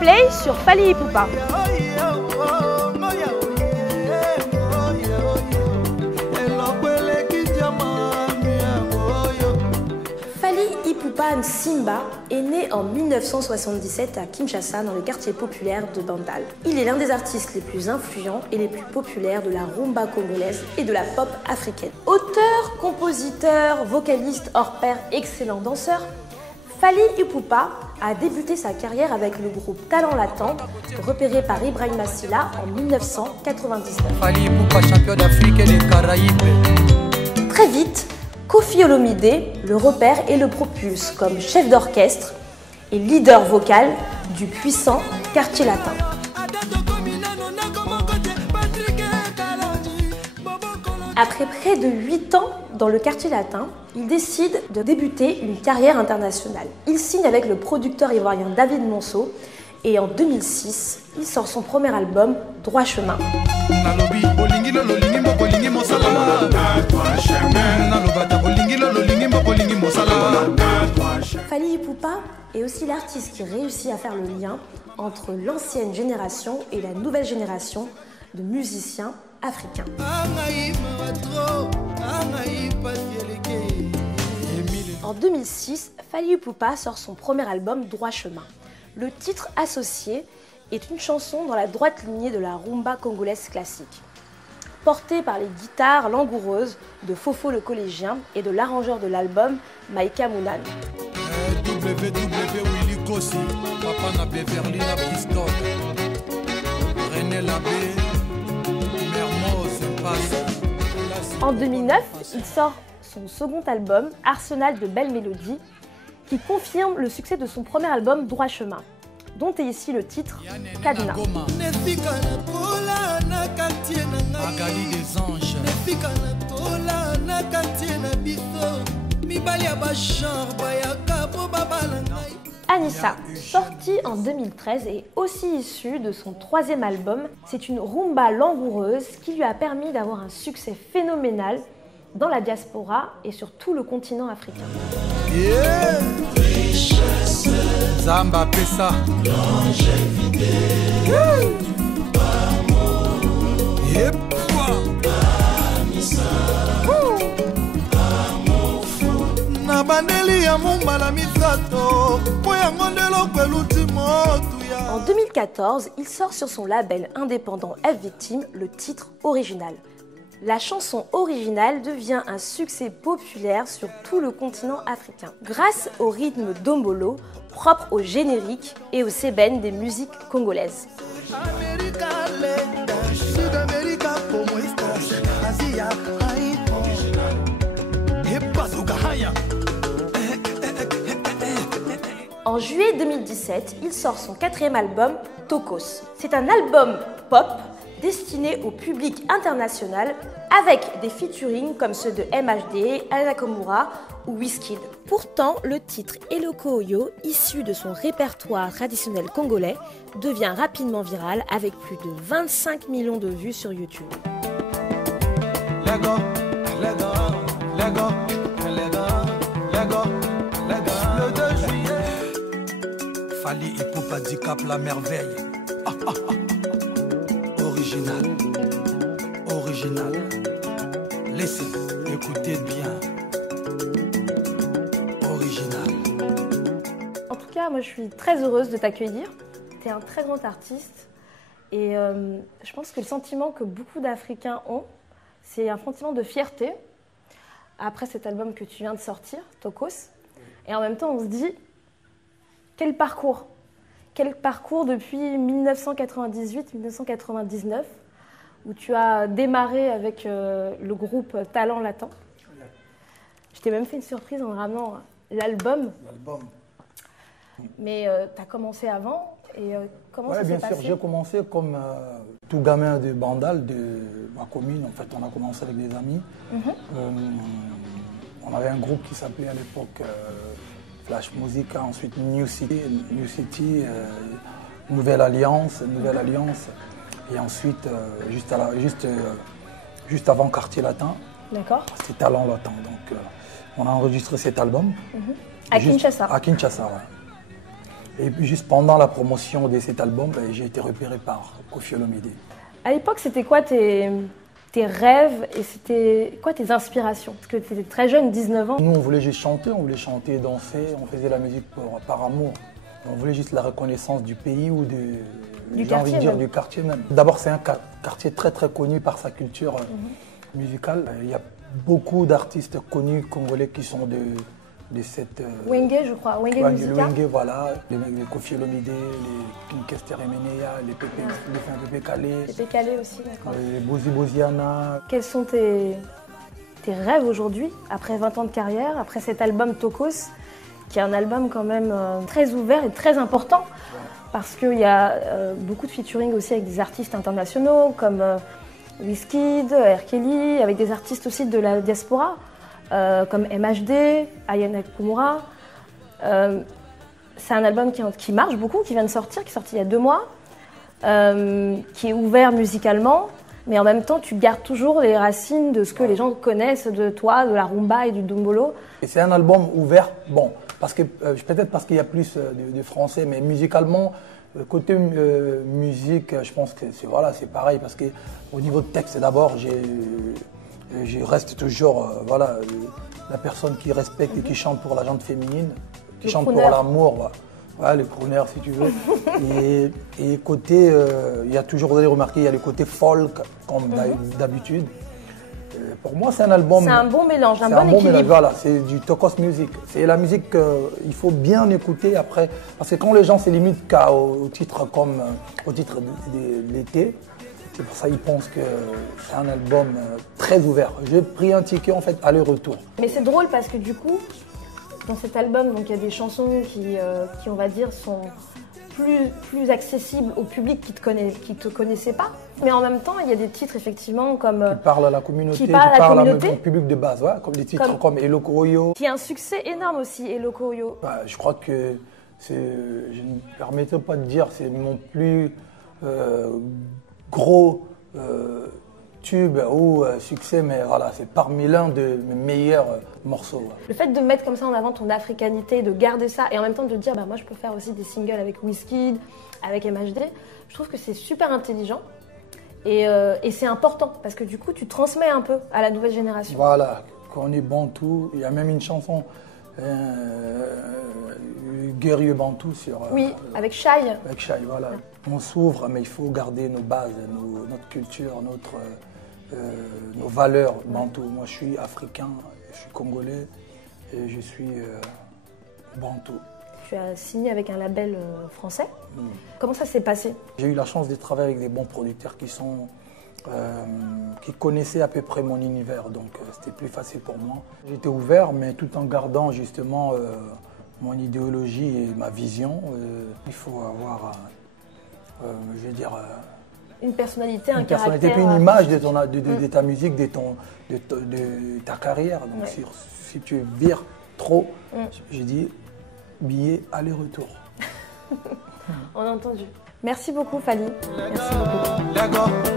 Play sur Fally Ipupa. Fally Ipupa Nsimba est né en 1977 à Kinshasa dans le quartier populaire de Bandal. Il est l'un des artistes les plus influents et les plus populaires de la rumba congolaise et de la pop africaine. Auteur, compositeur, vocaliste hors pair, excellent danseur, Fally Ipupa a débuté sa carrière avec le groupe Talent Latent, repéré par Ibrahima Silla en 1999. Fally Ipupa, champion d'Afrique et des Caraïbes. Très vite, Koffi Olomide le repère et le propulse comme chef d'orchestre et leader vocal du puissant Quartier Latin. Après près de 8 ans dans le Quartier Latin, il décide de débuter une carrière internationale. Il signe avec le producteur ivoirien David Monceau et en 2006, il sort son premier album, Droit Chemin. Fally Ipupa est aussi l'artiste qui réussit à faire le lien entre l'ancienne génération et la nouvelle génération de musiciens africains. En 2006, Fally Ipupa sort son premier album Droit Chemin. Le titre associé est une chanson dans la droite lignée de la rumba congolaise classique, portée par les guitares langoureuses de Fofo le collégien et de l'arrangeur de l'album, Maïka Mounan. En 2009, il sort son second album, Arsenal de belles mélodies, qui confirme le succès de son premier album Droit Chemin, dont est ici le titre Cadenas. Anissa, sortie en 2013, est aussi issue de son troisième album. C'est une rumba langoureuse qui lui a permis d'avoir un succès phénoménal dans la diaspora et sur tout le continent africain. Yeah. Zamba Pessa. En 2014, il sort sur son label indépendant F-Victim le titre Original. La chanson originale devient un succès populaire sur tout le continent africain, grâce au rythme dombolo propre au générique et au sébène des musiques congolaises. En juillet 2017, il sort son quatrième album, Tokos. C'est un album pop destiné au public international avec des featuring comme ceux de MHD, Ayana Nakamura ou Wizkid. Pourtant, le titre Eloko Oyo, issu de son répertoire traditionnel congolais, devient rapidement viral avec plus de 25 millions de vues sur YouTube. Fally Ipupa du Cap la merveille. Original. Original. Laissez, écoutez bien. Original. En tout cas, moi je suis très heureuse de t'accueillir. Tu es un très grand artiste et je pense que le sentiment que beaucoup d'Africains ont, c'est un sentiment de fierté après cet album que tu viens de sortir, Tokos. Et en même temps, on se dit, quel parcours depuis 1998-1999, où tu as démarré avec le groupe Talent Latent. Je t'ai même fait une surprise en ramenant l'album. Mais tu as commencé avant, et comment ça s'est passé? Bien sûr, j'ai commencé comme tout gamin de Bandal, de ma commune. En fait, on a commencé avec des amis. On avait un groupe qui s'appelait à l'époque Flash Musica, ensuite New City, Nouvelle Alliance, et ensuite juste avant Quartier Latin. D'accord. C'était Talent Latin. Donc on a enregistré cet album. À Kinshasa. À Kinshasa, ouais. Et puis juste pendant la promotion de cet album, j'ai été repéré par Koffi Olomide. À l'époque, c'était quoi tes rêves et c'était quoi tes inspirations? Parce que tu étais très jeune, 19 ans. Nous, on voulait juste chanter, danser, on faisait la musique par amour. On voulait juste la reconnaissance du pays ou du quartier même. D'abord, c'est un quartier très très connu par sa culture musicale. Il y a beaucoup d'artistes connus congolais qui sont de cette... Wenge, je crois, Wenge Musica. Wenge, voilà, les mecs de Koffi Olomide, les King Kester Emenea, les Pépé Calé. Pépé Calé aussi, d'accord. Les Bozi Boziana. Quels sont tes rêves aujourd'hui, après 20 ans de carrière, après cet album Tokos, qui est un album quand même très ouvert et très important, parce qu'il y a beaucoup de featuring aussi avec des artistes internationaux, comme Wizkid, R. Kelly, avec des artistes aussi de la diaspora, comme MHD, Aya Nakamura. C'est un album qui marche beaucoup, qui vient de sortir, qui est sorti il y a 2 mois, qui est ouvert musicalement, mais en même temps, tu gardes toujours les racines de ce que les gens connaissent de toi, de la rumba et du dombolo. Et c'est un album ouvert, bon, peut-être parce qu'il y a plus de français, mais musicalement, côté musique, je pense que c'est pareil, parce qu'au niveau de texte, d'abord, je reste toujours la personne qui respecte et qui chante pour la gente féminine, qui chante pour l'amour. Ouais, le crooner si tu veux. et côté, il y a toujours, vous allez remarquer, il y a le côté folk comme d'habitude. Pour moi, c'est un album. C'est un bon mélange, un bon équilibre. Voilà, c'est du Tokos Music. C'est la musique qu'il faut bien écouter après. Parce que quand les gens se limitent au titre comme au titre de l'été, c'est pour ça qu'ils pensent que c'est un album très ouvert. J'ai pris un ticket en fait aller-retour. Mais c'est drôle parce que du coup, dans cet album, donc il y a des chansons qui on va dire, sont plus accessibles au public qui te connaissait pas. Mais en même temps, il y a des titres effectivement comme... Qui parlent à la communauté, qui parlent au public de base, ouais, comme des titres comme Eloko Oyo. Qui a un succès énorme aussi, Eloko Oyo. Ouais, je crois que je ne me permettrai pas de dire c'est mon plus gros tube ou succès, mais voilà, c'est parmi l'un de mes meilleurs morceaux. Ouais. Le fait de mettre comme ça en avant ton africanité, de garder ça, et en même temps de dire, moi je peux faire aussi des singles avec Wizkid, avec MHD, je trouve que c'est super intelligent. Et c'est important, parce que du coup, tu transmets un peu à la nouvelle génération. Voilà, quand on est bantou, il y a même une chanson, Guerrier Bantou sur... oui, avec Shai. Avec Shai, voilà. On s'ouvre, mais il faut garder nos bases, notre culture, nos valeurs bantou. Moi, je suis africain, je suis congolais et je suis bantou. Tu as signé avec un label français. Comment ça s'est passé? J'ai eu la chance de travailler avec des bons producteurs qui connaissaient à peu près mon univers, donc c'était plus facile pour moi. J'étais ouvert, mais tout en gardant justement mon idéologie et ma vision. Il faut avoir, je veux dire... une personnalité, un personnalité, caractère... puis une image de ta musique, de ta carrière. Donc si tu vires trop, j'ai dit billet aller-retour. On a entendu. Merci beaucoup Fally. Merci beaucoup.